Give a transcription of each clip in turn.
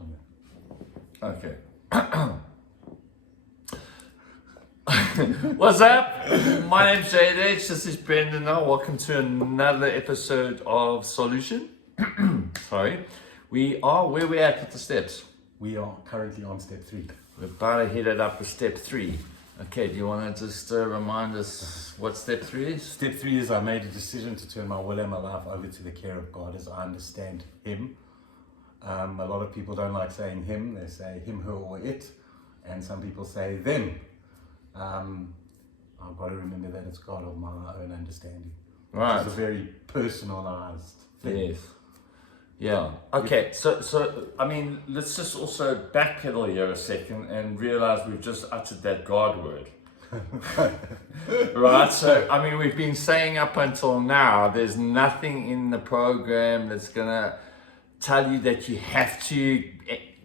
on Okay. What's up? My name's Jade H. This is Brendon L. Welcome to another episode of Solution. Sorry. We are where we're at with the steps. We are currently on step 3. We're about to hit it up with step 3. Okay, do you want to just remind us what step 3 is? Step 3 is I made a decision to turn my will and my life over to the care of God as I understand Him. A lot of people don't like saying Him. They say Him, her, or it. And some people say them. I've got to remember that it's God of my own understanding. Right. It's a very personalized thing. Yes. Yeah. Okay. So I mean, let's just also backpedal here a second and realize we've just uttered that God word. Right. So I mean, we've been saying up until now, there's nothing in the program that's gonna tell you that you have to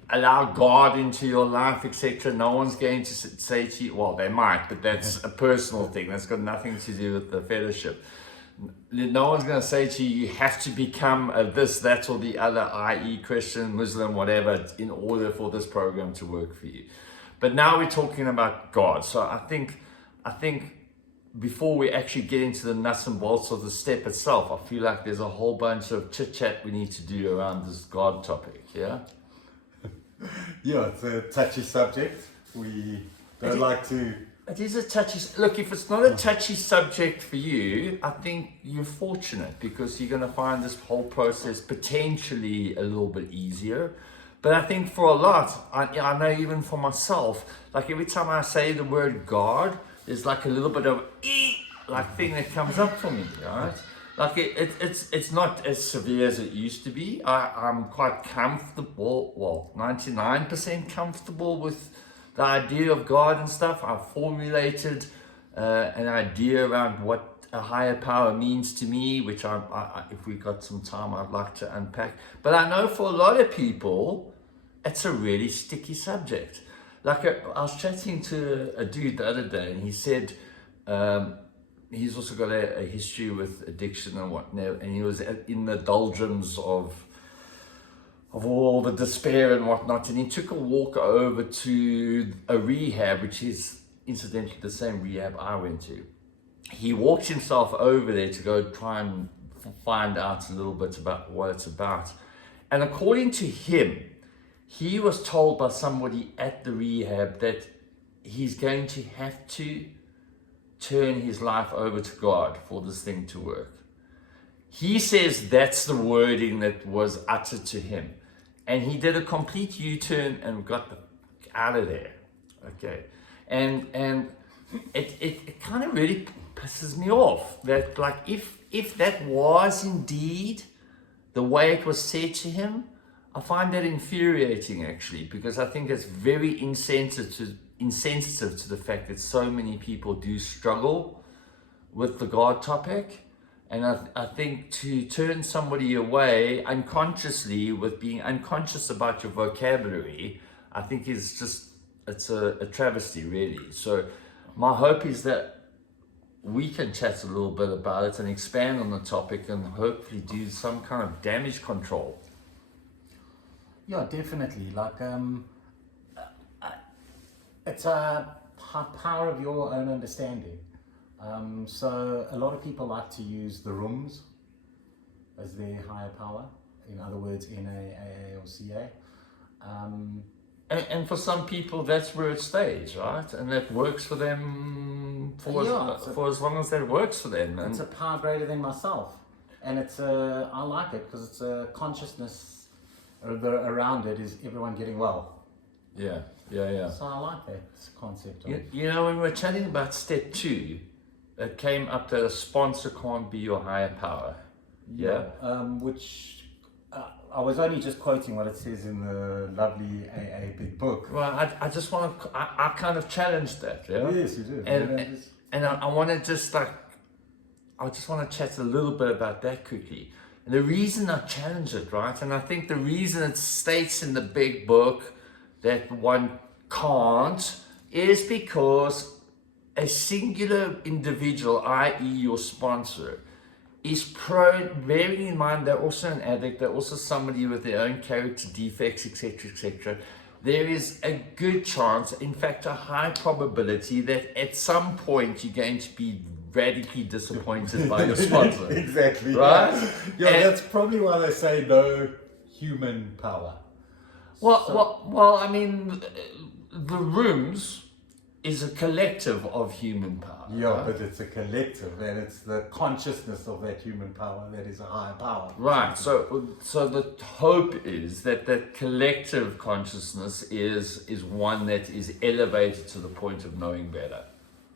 allow God into your life, etc. No one's going to say to you, well, they might, but that's a personal thing. That's got nothing to do with the fellowship. No one's going to say to you, you have to become a this, that, or the other, i.e. Christian, Muslim, whatever, in order for this program to work for you. But now we're talking about God. So I think before we actually get into the nuts and bolts of the step itself, I feel like there's a whole bunch of chit-chat we need to do around this God topic, yeah? Yeah, it's a touchy subject. We don't like to... It is a touchy... Look, if it's not a touchy subject for you, I think you're fortunate because you're going to find this whole process potentially a little bit easier. But I think for a lot, I know even for myself, like every time I say the word God, there's like a little bit of like thing that comes up for me, right? Like it's not as severe as it used to be. I'm quite comfortable, well, 99% comfortable with the idea of God and stuff. I've formulated an idea around what a higher power means to me, which if we got some time, I'd like to unpack. But I know for a lot of people, it's a really sticky subject. Like I was chatting to a dude the other day, and he said, he's also got a history with addiction and whatnot, and he was in the doldrums of all the despair and whatnot, and he took a walk over to a rehab, which is incidentally the same rehab I went to. He walked himself over there to go try and find out a little bit about what it's about. And according to him, he was told by somebody at the rehab that he's going to have to turn his life over to God for this thing to work. He says that's the wording that was uttered to him. And he did a complete U-turn and got out of there. Okay. And it kind of really pisses me off that, like, if that was indeed the way it was said to him, I find that infuriating actually, because I think it's very insensitive to the fact that so many people do struggle with the God topic. And I think to turn somebody away unconsciously with being unconscious about your vocabulary, I think it's a travesty really. So my hope is that we can chat a little bit about it and expand on the topic and hopefully do some kind of damage control. Yeah, definitely. Like, it's a power of your own understanding. So a lot of people like to use the rooms as their higher power. In other words, NA, AA, or CA. And for some people, that's where it stays, right? And that works for them for as long as that works for them. It's a power greater than myself. And I like it because it's a consciousness around it is everyone getting well. Yeah. So I like that concept. You know, when we were chatting about step 2, it came up that a sponsor can't be your higher power. Yeah. Which I was only just quoting what it says in the lovely AA big book. Well, I just want to, I kind of challenged that. Yeah. Yes, you do. And I want to I just want to chat a little bit about that quickly. And the reason I challenge it, right? And I think the reason it states in the big book that one can't is because a singular individual, i.e. your sponsor, is prone, bearing in mind they're also an addict, they're also somebody with their own character defects, etc., etc. There is a good chance, in fact, a high probability that at some point you're going to be radically disappointed by your sponsor. Exactly. Right? Yeah, And- that's probably why they say no human power. Well, I mean, the rooms is a collective of human power. Yeah, right? but it's a collective, and it's the consciousness of that human power that is a higher power. Right. So the hope is that that collective consciousness is one that is elevated to the point of knowing better.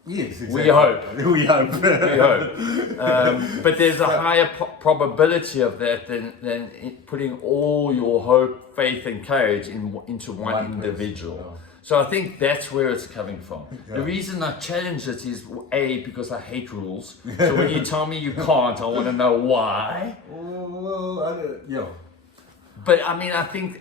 Yes, exactly. We hope. We hope. We hope. But there's a higher probability of that than putting all your hope, faith, and courage into one individual. Person, yeah. So I think that's where it's coming from. Yeah. The reason I challenge it is A, because I hate rules. So when you tell me you can't, I want to know why. Well, yeah. But I mean, I think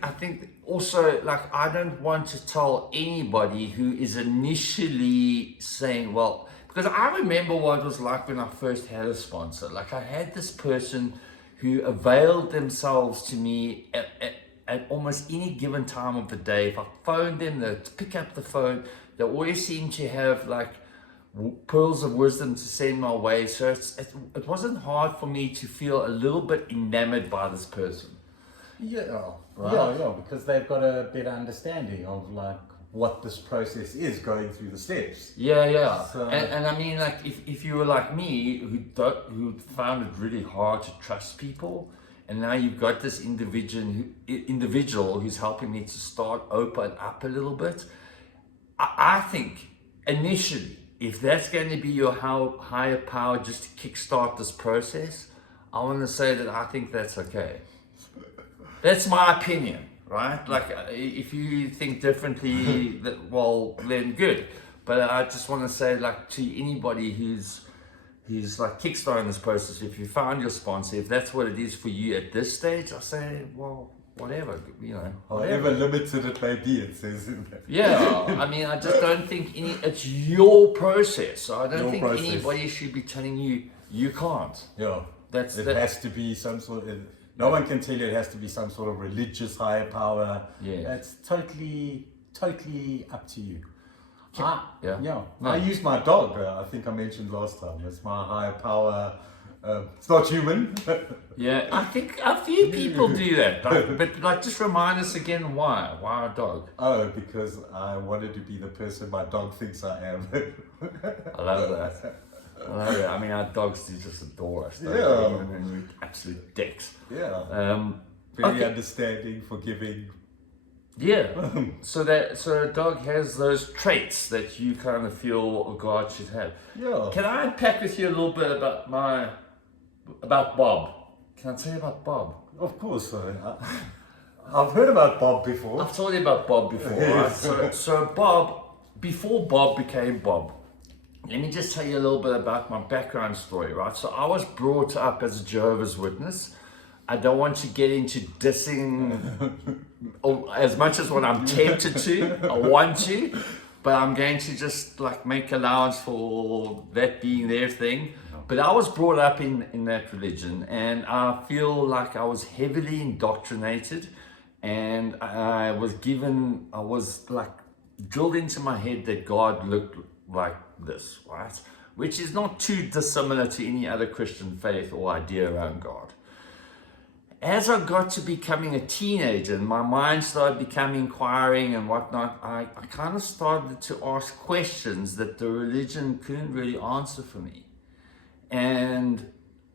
also, like, I don't want to tell anybody who is initially saying, well, because I remember what it was like when I first had a sponsor. Like, I had this person who availed themselves to me at almost any given time of the day. If I phoned them, they'd pick up the phone. They always seemed to have like pearls of wisdom to send my way. So it wasn't hard for me to feel a little bit enamored by this person. Yeah, Right. yeah, because they've got a better understanding of like what this process is going through the steps. Yeah. So- And I mean, like, if you were like me, who found it really hard to trust people, and now you've got this individual who's helping me to start open up a little bit, I think initially, if that's going to be your higher power just to kickstart this process, I want to say that I think that's okay. That's my opinion, right? Like, if you think differently, well, then good. But I just want to say, like, to anybody who's like kickstarting this process, if you found your sponsor, if that's what it is for you at this stage, I say, well, whatever, you know. However limited it may be, it says in there. Yeah, I mean, I just don't think it's your process. So I don't Your think process. anybody should be telling you can't. Yeah, it has to be some sort of, no one can tell you it has to be some sort of religious higher power. Yeah. It's totally up to you. Yeah. No. No. I use my dog, I think I mentioned last time, it's my higher power. It's not human. Yeah, I think a few people do that, but like, just remind us again why a dog? Oh, because I wanted to be the person my dog thinks I am. I love that. I love it. I mean, our dogs do just adore us. Don't Yeah. they? And we're absolute dicks. Yeah. Very okay. understanding, forgiving. Yeah. So a dog has those traits that you kind of feel a God should have. Yeah. Can I unpack with you a little bit about Bob? Can I tell you about Bob? Of course. I've heard about Bob before. I've told you about Bob before, right? So Bob, before Bob became Bob, let me just tell you a little bit about my background story, right? So I was brought up as a Jehovah's Witness. I don't want to get into dissing as much as what I'm tempted to. I want to, but I'm going to just like make allowance for that being their thing. But I was brought up in that religion, and I feel like I was heavily indoctrinated, and I was like drilled into my head that God looked like this, right? Which is not too dissimilar to any other Christian faith or idea around God. As I got to becoming a teenager and my mind started becoming inquiring and whatnot, I kind of started to ask questions that the religion couldn't really answer for me. And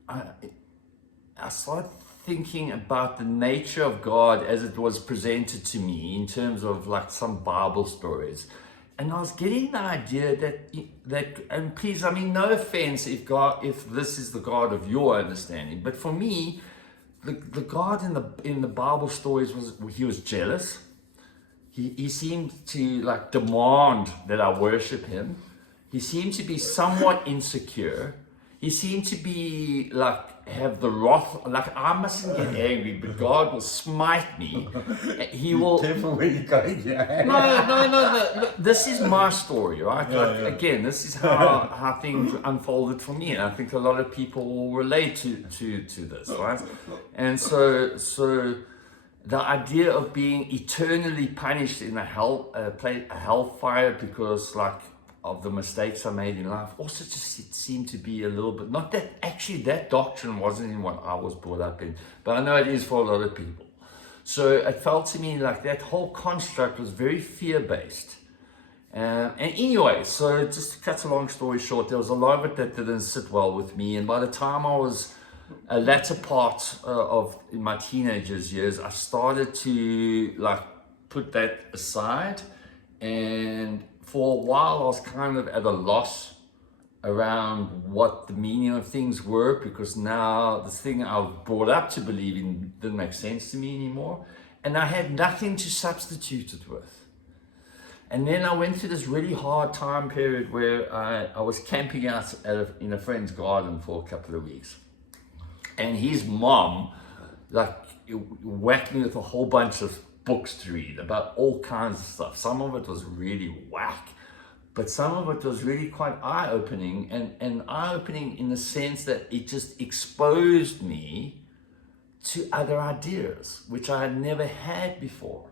I started thinking about the nature of God as it was presented to me in terms of like some Bible stories. And I was getting the idea that, and please, I mean, no offense if this is the God of your understanding, but for me, the God in the Bible stories he was jealous. He seemed to like demand that I worship him. He seemed to be somewhat insecure. He seemed to be like have the wrath, like I mustn't get angry, but God will smite me. He will. Careful where you're going, yeah. No. Look, this is my story, right? Yeah, like yeah. again, this is how things unfolded for me, and I think a lot of people will relate to this, right? And so the idea of being eternally punished in a hellfire because like of the mistakes I made in life also just it seemed to be a little bit, not that actually that doctrine wasn't in what I was brought up in, but I know it is for a lot of people. So it felt to me like that whole construct was very fear-based. And anyway, so just to cut a long story short, there was a lot of it that didn't sit well with me. And by the time I was a latter part of in my teenagers years, I started to like put that aside. And for a while, I was kind of at a loss around what the meaning of things were, because now the thing I was brought up to believe in didn't make sense to me anymore. And I had nothing to substitute it with. And then I went through this really hard time period where I was camping out in a friend's garden for a couple of weeks. And his mom, like, whacked me with a whole bunch of books to read about all kinds of stuff. Some of it was really whack, but some of it was really quite eye-opening, and eye-opening in the sense that it just exposed me to other ideas, which I had never had before.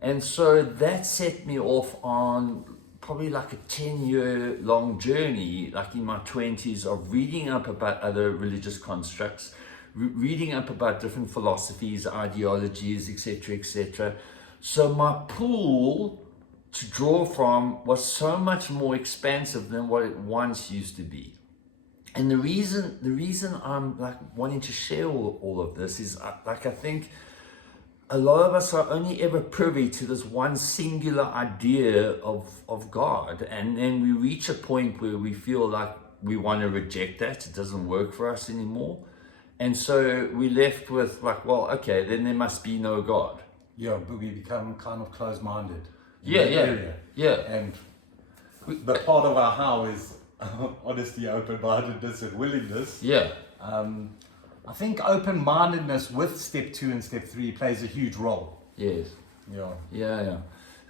And so that set me off on probably like a 10-year long journey, like in my 20s, of reading up about other religious constructs, reading up about different philosophies, ideologies, etc. So my pool to draw from was so much more expansive than what it once used to be. And the reason I'm like wanting to share all of this is like I think a lot of us are only ever privy to this one singular idea of God, and then we reach a point where we feel like we want to reject that. It doesn't work for us anymore. And so we're left with like, well, okay, then there must be no God. Yeah, but we become kind of closed-minded. Yeah. And the part of our how is honesty, open-mindedness, and willingness. Yeah. I think open-mindedness with step 2 and step 3 plays a huge role. Yes. Yeah.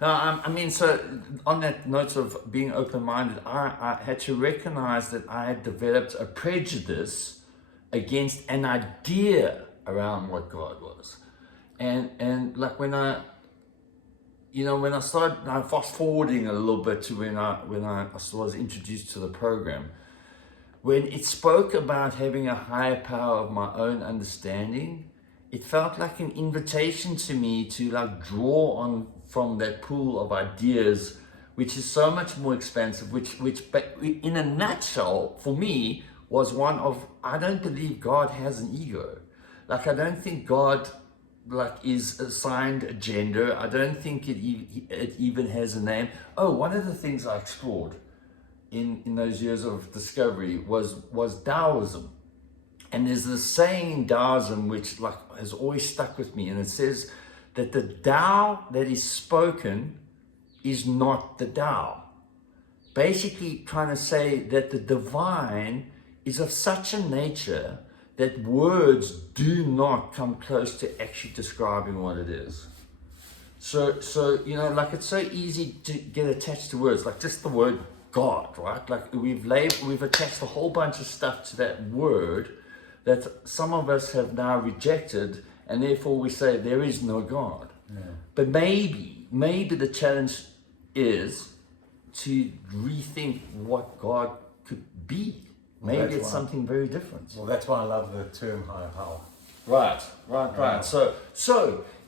Now, I mean, so on that note of being open-minded, I had to recognize that I had developed a prejudice against an idea around what God was. And like when I started fast forwarding a little bit to when I was introduced to the program, when it spoke about having a higher power of my own understanding, it felt like an invitation to me to like draw on from that pool of ideas, which is so much more expansive, which in a nutshell for me was one of, I don't believe God has an ego. Like I don't think God like is assigned a gender. I don't think it even has a name. Oh, one of the things I explored in those years of discovery was Taoism. And there's this saying in Taoism which like has always stuck with me, and it says that the Tao that is spoken is not the Tao. Basically trying to say that the divine is of such a nature that words do not come close to actually describing what it is. So like it's so easy to get attached to words, like just the word God, right? Like we've attached a whole bunch of stuff to that word that some of us have now rejected, and therefore we say there is no God. Yeah. But maybe the challenge is to rethink what God could be. Maybe it's something very different. Well, that's why I love the term higher power. Right. So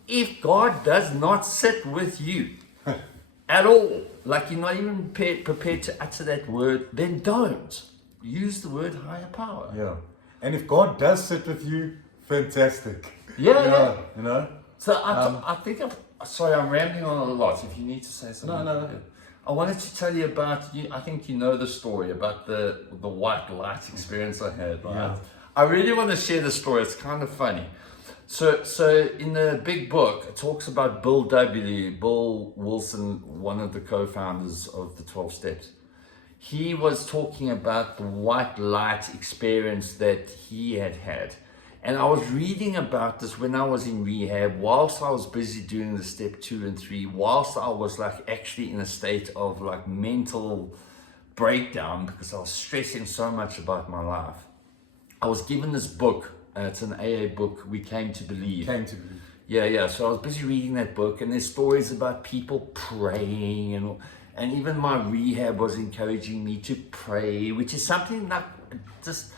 if God does not sit with you at all, like you're not even prepared to utter that word, then don't use the word higher power. Yeah. And if God does sit with you, fantastic. Yeah. You know? So I think I'm rambling on a lot. If you need to say something. No. I wanted to tell you about, I think you know the story about the white light experience I had. Right? Yeah. I really want to share the story. It's kind of funny. So in the big book, it talks about Bill Wilson, one of the co-founders of the 12 Steps. he was talking about the white light experience that he had had. And I was reading about this when I was in rehab, whilst I was busy doing the step 2 and 3, whilst I was like actually in a state of like mental breakdown because I was stressing so much about my life. I was given this book. It's an AA book, We Came to Believe. Yeah. So I was busy reading that book, and there's stories about people praying, and even my rehab was encouraging me to pray, which is something that just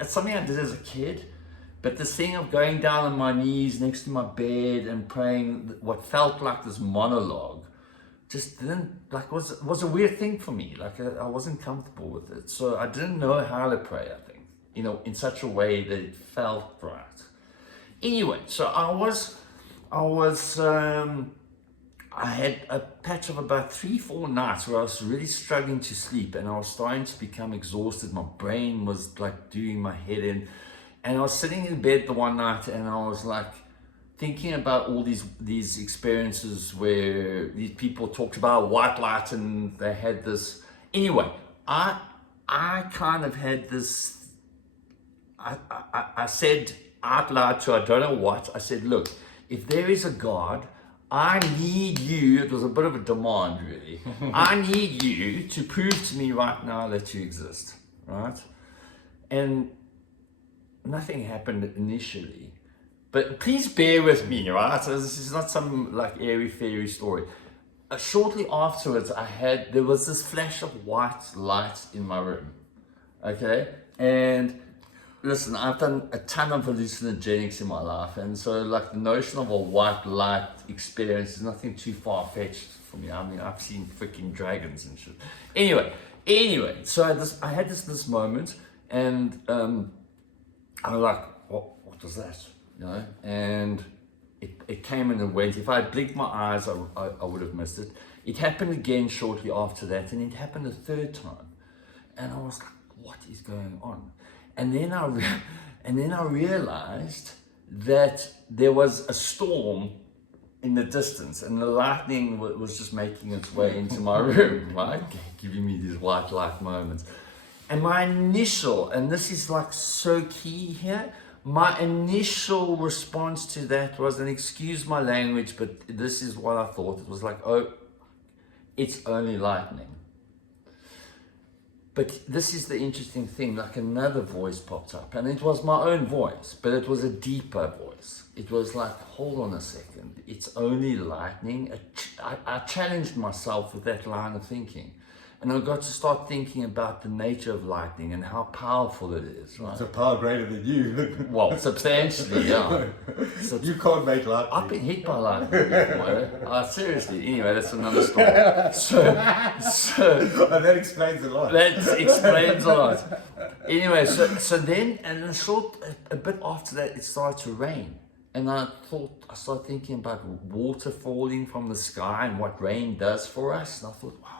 it's something I did as a kid. But this thing of going down on my knees next to my bed and praying what felt like this monologue just didn't, like, was a weird thing for me. Like, I wasn't comfortable with it. So I didn't know how to pray, I think, in such a way that it felt right. Anyway, so I had a patch of about 3-4 nights where I was really struggling to sleep, and I was starting to become exhausted. My brain was like doing my head in. And I was sitting in bed the one night, and I was like thinking about all these experiences where these people talked about white light, and they had this. Anyway, I kind of had this. I said out loud to I don't know what. I said, look, if there is a God, I need you. It was a bit of a demand, really. I need you to prove to me right now that you exist, right? And nothing happened initially, but please bear with me, right? So this is not some like airy fairy story. Shortly afterwards, there was this flash of white light in my room. Okay, and listen, I've done a ton of hallucinogenics in my life, and so like the notion of a white light experience is nothing too far fetched for me. I mean, I've seen freaking dragons and shit. Anyway, so I had this moment, and I was like, what was that? And it came and it went. If I had blinked my eyes, I would have missed it. It happened again shortly after that, and it happened a third time. And I was like, what is going on? And then I realized that there was a storm in the distance, and the lightning was just making its way into my room, right? Giving me these white light moments. And my initial, and this is like so key here, my initial response to that was, and excuse my language, but this is what I thought. It was like, oh, it's only lightning. But this is the interesting thing, like another voice popped up, and it was my own voice, but it was a deeper voice. It was like, hold on a second, it's only lightning. I challenged myself with that line of thinking. And I got to start thinking about the nature of lightning and how powerful it is. Right? It's a power greater than you. Well, substantially, yeah. You can't make lightning. I've been hit by lightning before. Seriously. Anyway, that's another story. So and that explains a lot. That explains a lot. Anyway, so then, and a bit after that, it started to rain. And I started thinking about water falling from the sky and what rain does for us. And I thought, wow,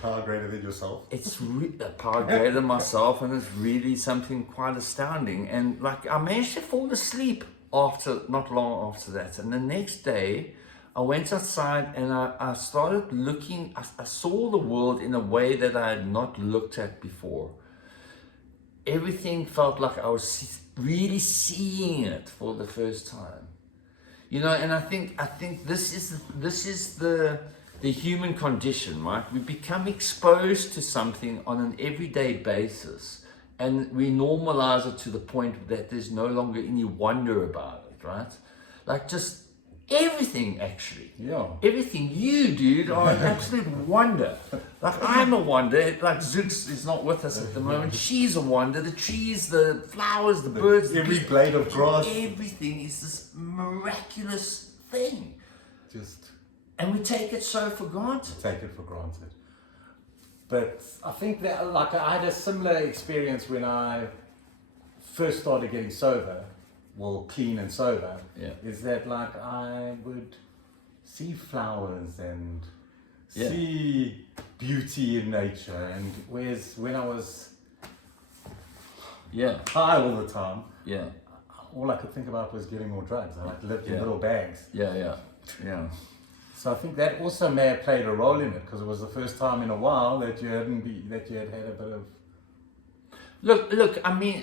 power greater than yourself. It's a power greater than myself, and it's really something quite astounding. And like, I managed to fall asleep not long after that. And the next day, I went outside and I started looking. I saw the world in a way that I had not looked at before. Everything felt like I was really seeing it for the first time. And I think this is the human condition, right? We become exposed to something on an everyday basis, and we normalize it to the point that there's no longer any wonder about it, right? Like just everything, actually. Yeah. Everything. You, dude, are an absolute wonder. Like, I'm a wonder. Like, Zeus is not with us at the moment. She's a wonder. The trees, the flowers, the birds. Every blade of grass. Everything is this miraculous thing. And we take it so for granted. Take it for granted. But I think that, like, I had a similar experience when I first started getting sober, well, clean and sober. Yeah. Is that, like, I would see flowers and see beauty in nature. And whereas when I was high all the time, all I could think about was getting more drugs. I like lived in little bags. Yeah. So I think that also may have played a role in it, because it was the first time in a while that you had had a bit of. Look, I mean,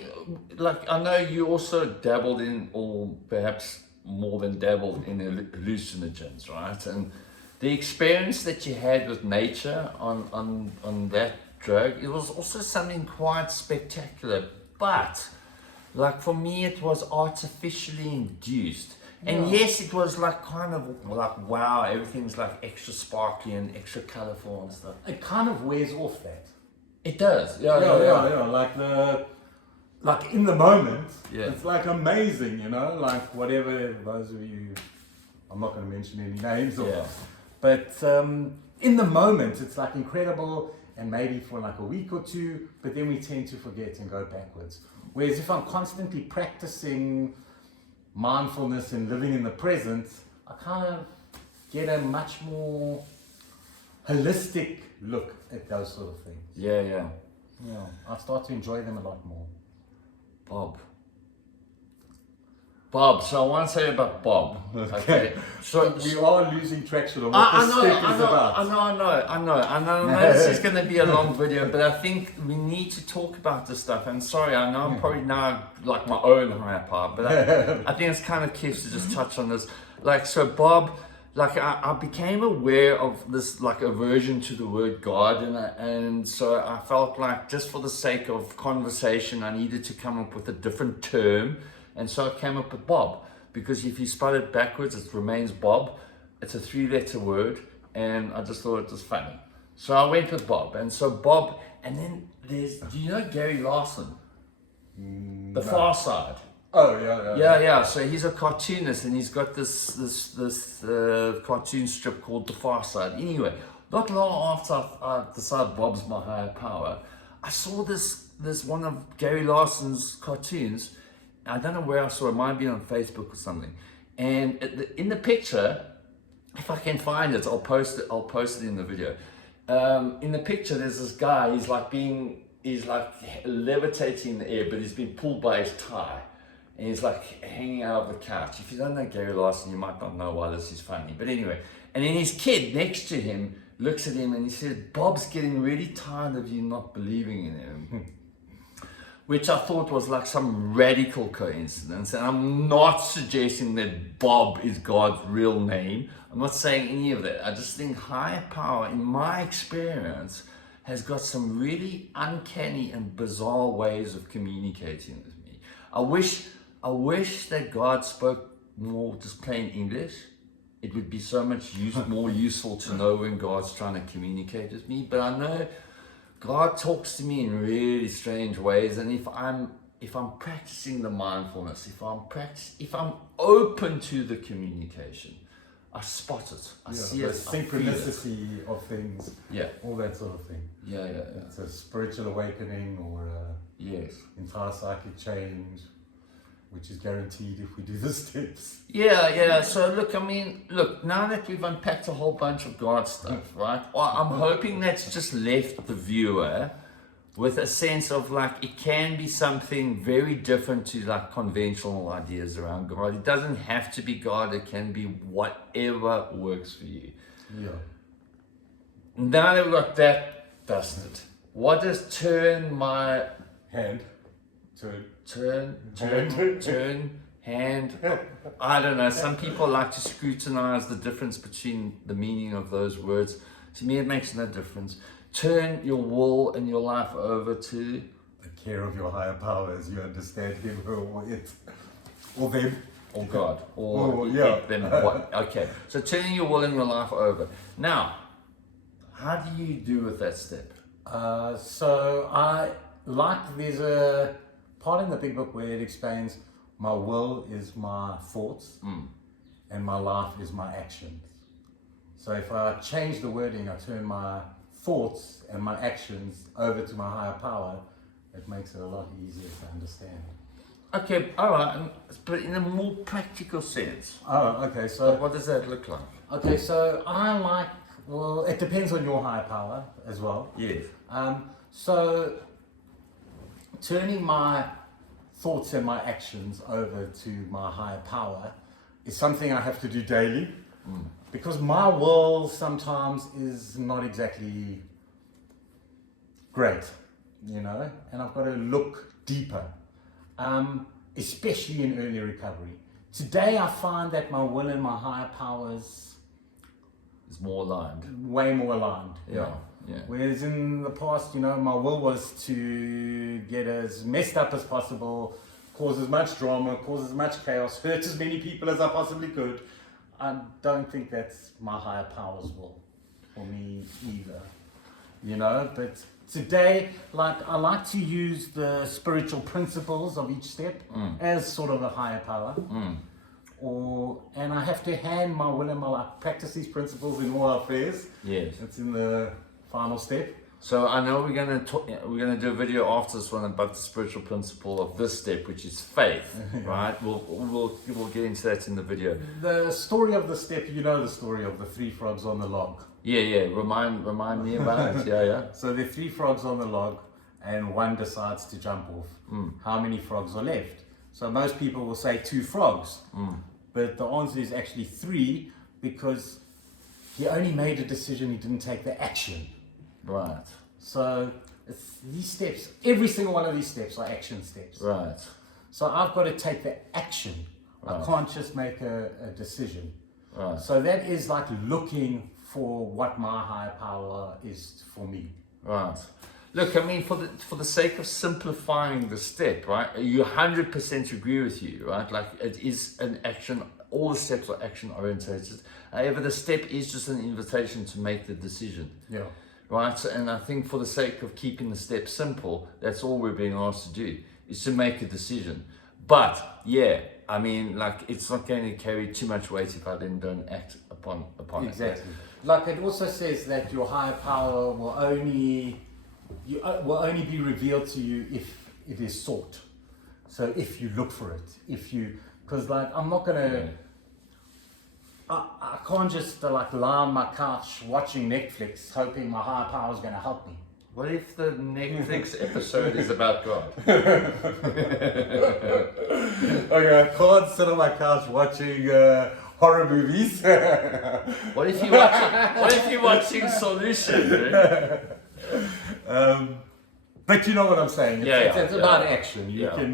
like, I know you also dabbled in, or perhaps more than dabbled in, hallucinogens, right? And the experience that you had with nature on that drug, it was also something quite spectacular. But, like, for me, it was artificially induced. And yes, it was like kind of like, wow, everything's like extra sparkly and extra colorful and stuff. It kind of wears off that. It does. Yeah. Like in the moment, Yeah. it's like amazing, you know, like whatever, those of you, I'm not going to mention any names, but in the moment, it's like incredible, and maybe for like a week or two, but then we tend to forget and go backwards. Whereas if I'm constantly practicing mindfulness and living in the present, I kind of get a much more holistic look at those sort of things. Yeah. I start to enjoy them a lot more. Bob, so I want to say about Bob. Okay. So we are losing traction on what this step is about. I know this is going to be a long video, but I think we need to talk about this stuff. And sorry, I know I'm probably now like my own higher power, but I think it's kind of key to just touch on this. Like, so Bob, like I became aware of this like aversion to the word God, and so I felt like just for the sake of conversation, I needed to come up with a different term. And so I came up with Bob, because if you spell it backwards, it remains Bob. It's a 3-letter word, and I just thought it was funny. So I went with Bob, and so Bob, and then do you know Gary Larson? The Far Side. Oh, Yeah. So he's a cartoonist, and he's got this cartoon strip called The Far Side. Anyway, not long after I decided Bob's my higher power, I saw this one of Gary Larson's cartoons. I don't know where I saw it. It might be on Facebook or something. And in the picture, if I can find it, I'll post it in the video. In the picture, there's this guy. He's like levitating in the air, but he's been pulled by his tie, and he's like hanging out of the couch. If you don't know Gary Larson, you might not know why this is funny. But anyway, and then his kid next to him looks at him and he said, "Bob's getting really tired of you not believing in him." Which I thought was like some radical coincidence. And I'm not suggesting that Bob is God's real name. I'm not saying any of that. I just think higher power, in my experience, has got some really uncanny and bizarre ways of communicating with me. I wish that God spoke more just plain English. It would be so much more useful to know when God's trying to communicate with me. But I know God talks to me in really strange ways, and if I'm practicing the mindfulness, if I'm open to the communication, I spot it. I see it. The synchronicity of things. Yeah. All that sort of thing. Yeah. It's a spiritual awakening or entire psychic change, which is guaranteed if we do the steps. Yeah. So look, now that we've unpacked a whole bunch of God stuff, right? Well, I'm hoping that's just left the viewer with a sense of like, it can be something very different to like conventional ideas around God. It doesn't have to be God. It can be whatever works for you. Yeah. Now that we've got that dusted, what does turn my hand? Hand. I don't know. Some people like to scrutinize the difference between the meaning of those words. To me, it makes no difference. Turn your will and your life over to the care of your higher power as you understand him or it or them. Or God. Or it, them. What? Okay. So turning your will and your life over. Now, how do you do with that step? So there's a part in the big book where it explains my will is my thoughts and my life is my actions. So if I change the wording, I turn my thoughts and my actions over to my higher power, it makes it a lot easier to understand. Okay, all right, but in a more practical sense. Oh, okay, so what does that look like? Okay, so it depends on your higher power as well. Yes. So turning my thoughts and my actions over to my higher power is something I have to do daily because my will sometimes is not exactly great, you know, and I've got to look deeper, especially in early recovery. Today I find that my will and my higher powers It's more aligned. way more aligned. Yeah. Yeah. Whereas in the past, you know, my will was to get as messed up as possible, cause as much drama, cause as much chaos, hurt as many people as I possibly could. I don't think that's my higher powers will for me either, you know. But today, like, I like to use the spiritual principles of each step as sort of a higher power. And I have to hand my will and my life, practice these principles in all our affairs. Yes. It's in the final step. So I know we're gonna do a video after this one about the spiritual principle of this step, which is faith, right? We'll get into that in the video. The story of the step, you know the story of the 3 frogs on the log. Yeah. Remind me about it. Yeah. So there are 3 frogs on the log, and one decides to jump off. How many frogs are left? So most people will say 2 frogs, but the answer is actually 3, because he only made a decision, he didn't take the action. Right. So these steps, every single one of these steps are action steps. Right. So I've got to take the action. Right. I can't just make a decision. Right. So that is like looking for what my higher power is for me. Right. Look, I mean, for the sake of simplifying the step, right? You 100% agree with you, right? Like, it is an action. All the steps are action orientated. However, the step is just an invitation to make the decision. Yeah. Right, and I think for the sake of keeping the steps simple, that's all we're being asked to do, is to make a decision. But yeah, I mean, like, it's not going to carry too much weight if I then don't act upon Exactly. Like, it also says that your higher power will only be revealed to you if it is sought. So if you look for it, because like, I'm not gonna. Yeah. I can't just like lie on my couch watching Netflix hoping my higher power is going to help me. What if the Netflix episode is about God? Okay, I can't sit on my couch watching horror movies. What if you're watching Solution? Right? But you know what I'm saying. It's about action.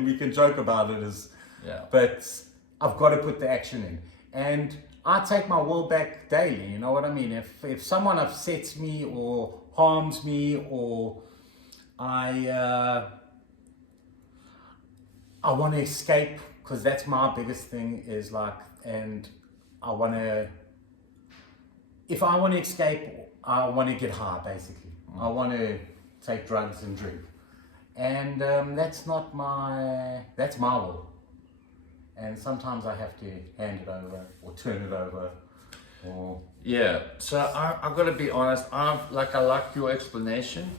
We can joke about it but I've got to put the action in. And I take my will back daily, you know what I mean? If someone upsets me or harms me, or I want to escape, because that's my biggest thing, is like, and if I want to escape, I want to get high, basically. I want to take drugs and drink. And that's my will. And sometimes I have to hand it over or turn it over. Yeah, so I've got to be honest, I like your explanation.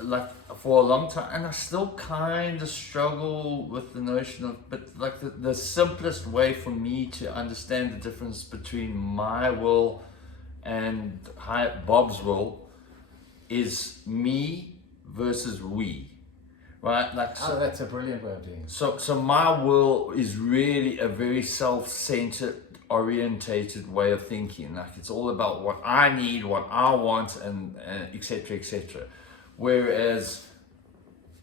Like, for a long time, and I still kind of struggle with the notion of, but like the simplest way for me to understand the difference between my will and Bob's will is me versus we. Right, like, so that's a brilliant way of doing it. So my will is really a very self-centered, orientated way of thinking. Like, it's all about what I need, what I want, and etc. etc. Whereas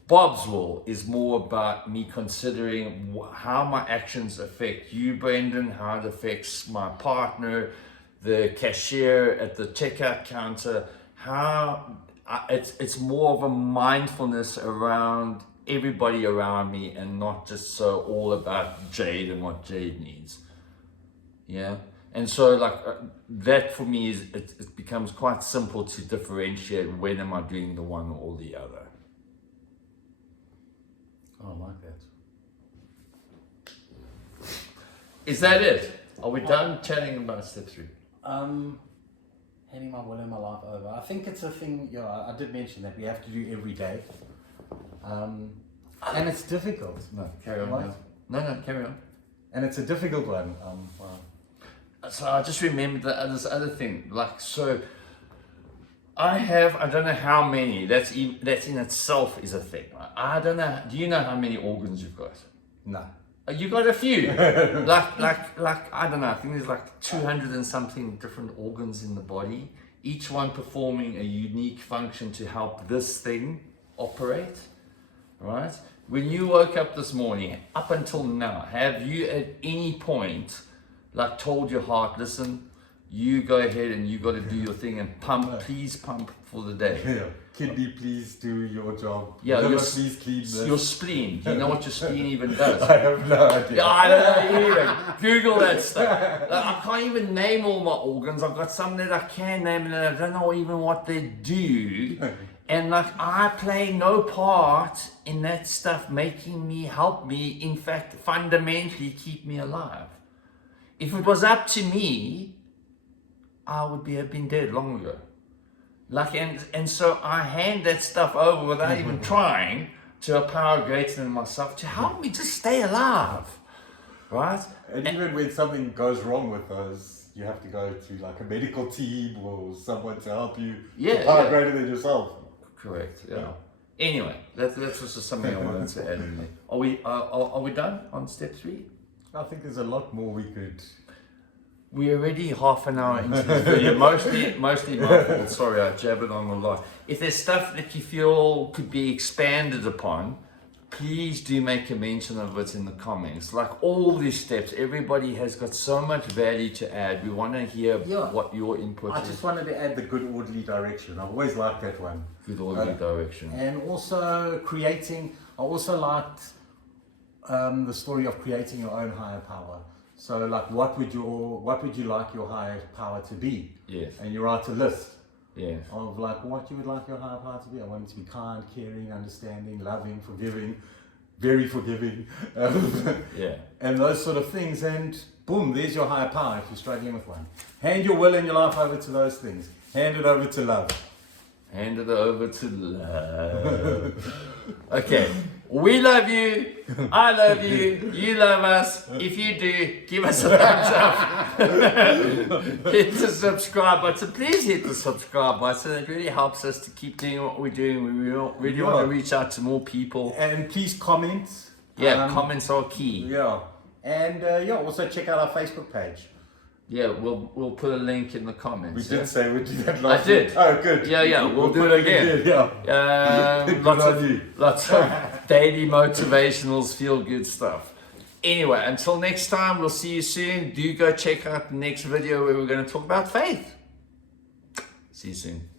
Bob's will is more about me considering how my actions affect you, Brendon, how it affects my partner, the cashier at the checkout counter, it's more of a mindfulness around everybody around me, and not just so all about Jade and what Jade needs. Yeah, and so like that for me is it becomes quite simple to differentiate when am I doing the one or the other. I like that. Is that it? Are we done chatting about step 3? Handing my will and my life over. I think it's a thing, I did mention that we have to do every day. And it's difficult. No, carry on. No, carry on. And it's a difficult one. So I just remembered this other thing. Like, so I don't know how many, that's in itself is a thing. Right? I don't know, do you know how many organs you've got? No. You got a few. like I don't know, I think there's like 200 and something different organs in the body, each one performing a unique function to help this thing operate, right? When you woke up this morning, up until now, have you at any point like told your heart, listen, you go ahead and you got to do your thing and pump, please pump for the day. Yeah. Kidney, please do your job. Yeah, Liver, please clean this. Your spleen. Do you know what your spleen even does? I have no idea. Yeah, I don't know either. Google that stuff. Like, I can't even name all my organs. I've got some that I can name and I don't know even what they do. And like I play no part in that stuff making me, help me, in fact, fundamentally keep me alive. If it was up to me, I would have been dead long ago. Like, and so I hand that stuff over without even trying to a power greater than myself to help me just stay alive, right? And even when something goes wrong with those, you have to go to like a medical team or someone to help you. Yeah, power yeah. greater than yourself. Correct. Yeah. Anyway, that's just something I wanted to add in there. Are we done on step 3? I think there's a lot more we could. We're already half an hour into this video. Mostly my fault. Sorry, I jabbered on a lot. If there's stuff that you feel could be expanded upon, please do make a mention of it in the comments. Like all these steps, everybody has got so much value to add. We want to hear what your input I is. just wanted to add the good orderly direction. I've always liked that one. Good orderly direction. And also creating, I also liked the story of creating your own higher power. So like what would you like your higher power to be? Yes. And you write a list. Yes. Of like what you would like your higher power to be. I want it to be kind, caring, understanding, loving, forgiving, very forgiving. Yeah. And those sort of things, and boom, there's your higher power if you're struggling with one. Hand your will and your life over to those things. Hand it over to love. Hand it over to love. Okay. We love you. I love you. You love us. If you do, give us a thumbs up. Hit the subscribe button. Please hit the subscribe button. It really helps us to keep doing what we're doing. We really want to reach out to more people. And please comment. Yeah, comments are key. Yeah. And also check out our Facebook page. Yeah, we'll put a link in the comments. We did say we'd do that last I did. week. Oh, good. Yeah, we'll do it again. Lots of daily motivationals, feel good stuff. Anyway, until next time, we'll see you soon. Do go check out the next video where we're going to talk about faith. See you soon.